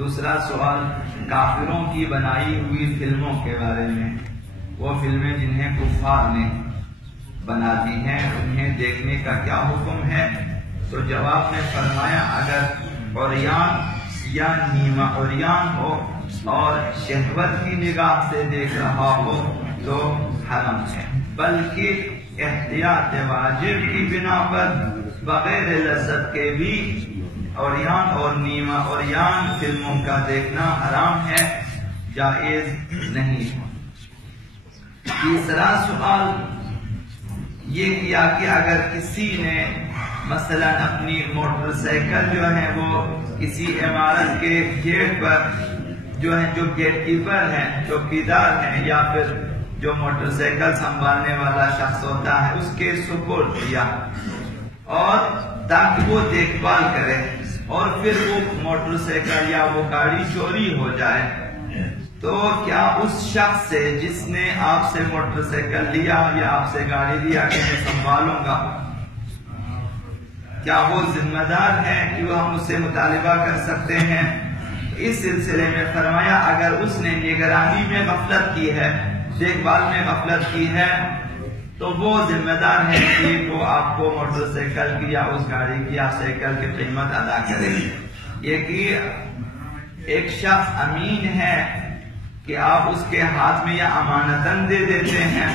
دوسرا سوال کافروں کی بنائی ہوئی فلموں کے بارے میں، وہ فلمیں جنہیں کفار نے بنا دی ہیں انہیں دیکھنے کا کیا حکم ہے؟ تو جواب میں فرمایا اگر عریان یا نیما عریان ہو اور شہوت کی نگاہ سے دیکھ رہا ہو تو حرام ہے، بلکہ احتیاط واجب کی بنا پر بغیر لذت کے بھی عریان اور نیما عریان فلموں کا دیکھنا حرام ہے، جائز نہیں ہے۔ تیسرا سوال یہ کیا کہ اگر کسی نے مثلا اپنی موٹر سائیکل جو ہے وہ کسی عمارت کے گیٹ پر جو گیٹ کیپر ہیں، چوکیدار ہیں، یا پھر جو موٹر سائیکل سنبھالنے والا شخص ہوتا ہے اس کے سپورٹ کیا اور تاکہ وہ دیکھ بھال کرے، اور پھر وہ موٹر سائیکل یا وہ گاڑی چوری ہو جائے، تو کیا اس شخص سے جس نے آپ سے موٹر سائیکل لیا یا آپ سے گاڑی لیا کہ میں سنبھالوں گا، کیا وہ ذمہ دار ہے کہ وہ ہم اس سے مطالبہ کر سکتے ہیں؟ اس سلسلے میں فرمایا اگر اس نے نگرانی میں غفلت کی ہے، دیکھ بھال میں غفلت کی ہے، تو وہ ذمہ دار ہے کہ وہ آپ کو موٹر سائیکل کی یا اس گاڑی کی یا سائیکل کی قیمت ادا کرے۔ یہ کہ ایک شخص امین ہے کہ آپ اس کے ہاتھ میں یا امانتاً دے دیتے ہیں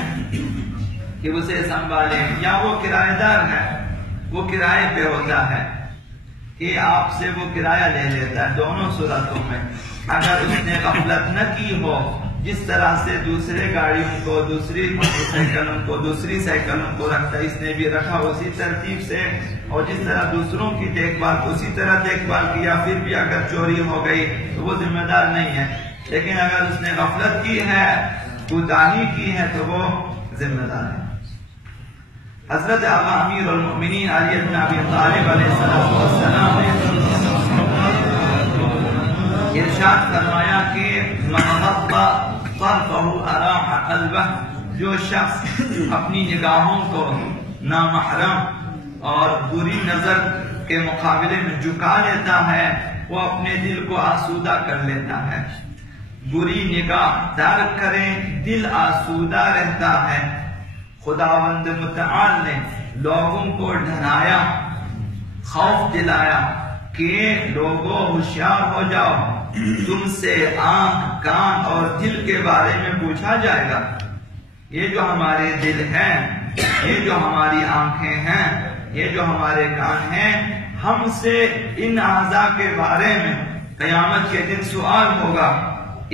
کہ اسے سنبھالیں، یا وہ کرایہ دار ہے، وہ کرائے پہ ہوتا ہے کہ آپ سے وہ کرایہ لے لیتا ہے۔ دونوں صورتوں میں اگر اس نے غفلت نہ کی ہو، جس طرح سے دوسرے گاڑیوں کو، دوسری موٹر سائیکلوں کو، دوسری سائیکلوں کو رکھتا اس نے بھی رکھا اسی ترتیب سے، اور جس طرح دوسروں کی دیکھ بھال اسی طرح دیکھ بھال کیا، پھر بھی اگر چوری ہو گئی تو وہ ذمہ دار نہیں ہے۔ لیکن اگر اس نے غفلت کی ہے، کوتاہی کی ہے، تو وہ ذمہ دار ہے۔ حضرت آقا امیر المؤمنین علی بن ابی طالب علیہ السلام نے ارشاد فرمایا کہ من غض طرفه اراح قلبه، جو شخص اپنی نگاہوں کو نامحرم اور بری نظر کے مقابلے میں جھکا لیتا ہے، وہ اپنے دل کو آسودہ کر لیتا ہے۔ بری نگاہ ترک کریں، دل آسودہ رہتا ہے۔ خداوند متعال نے لوگوں کو ڈرایا، خوف دلایا کہ لوگوں ہوشیار ہو جاؤ، تم سے آنکھ، کان اور دل کے بارے میں پوچھا جائے گا۔ یہ جو ہمارے دل ہیں، یہ جو ہماری آنکھیں ہیں، یہ جو ہمارے کان ہیں، ہم سے ان اعضاء کے بارے میں قیامت کے دن سوال ہوگا۔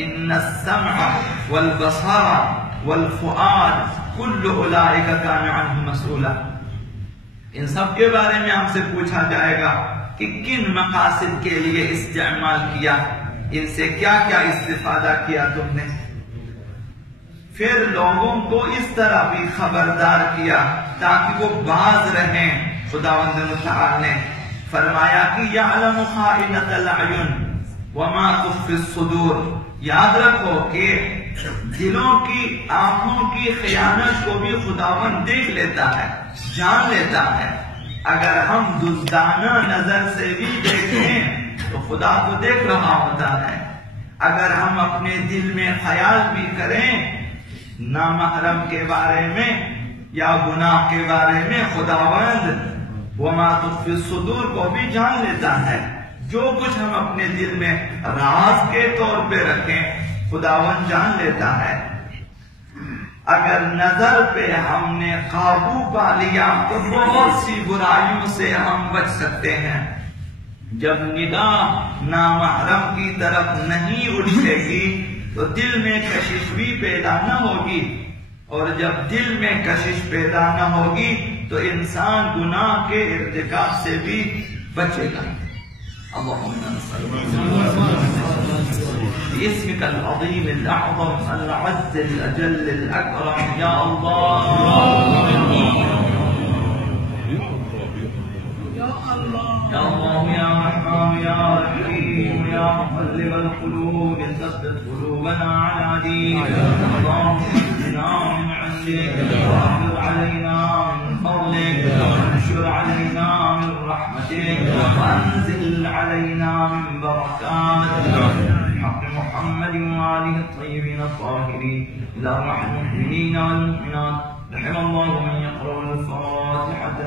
ان السمع والبصر والفؤاد کل اولئک کان عنہ مسئولا، ان سب کے بارے میں ہم سے پوچھا جائے گا کہ کن مقاصد کے لیے استعمال کیا، ان سے کیا کیا استفادہ کیا تم نے۔ پھر لوگوں کو اس طرح بھی خبردار کیا تاکہ وہ باز رہیں۔ خداوند متعال نے فرمایا کہ یعلم خائنۃ الاعین وما تخفی الصدور، یاد رکھو کہ دلوں کی، آنکھوں کی خیانت کو بھی خداوند دیکھ لیتا ہے، جان لیتا ہے۔ اگر ہم دزدانہ نظر سے بھی دیکھیں تو خدا تو دیکھ رہا ہوتا ہے۔ اگر ہم اپنے دل میں خیال بھی کریں نامحرم کے بارے میں یا گناہ کے بارے میں، خداوند وما تخفی الصدور کو بھی جان لیتا ہے۔ جو کچھ ہم اپنے دل میں راز کے طور پہ رکھیں خداوند جان لیتا ہے۔ اگر نظر پہ ہم نے قابو پا لیا تو بہت سی برائیوں سے ہم بچ سکتے ہیں۔ جب نگاہ نامحرم کی طرف نہیں اٹھے گی تو دل میں کشش بھی پیدا نہ ہوگی، اور جب دل میں کشش پیدا نہ ہوگی تو انسان گناہ کے ارتکاب سے بھی بچے گا۔ اللهم صل باسمك العظيم الاعظم العز الاجل الاكرم يا الله يا الله يا رحمن يا رحيم يا مقلب القلوب ثبت قلوبنا على دينك اللهم اهدنا من عندك واغفر علينا من فضلك وانشر علينا من رحمتك وانزل علينا من بركاتك بحق محمد وآله الطيبين الطاهرين. اللهم ارحم المؤمنين والمؤمنات. رحم الله من يقرأ الفاتحة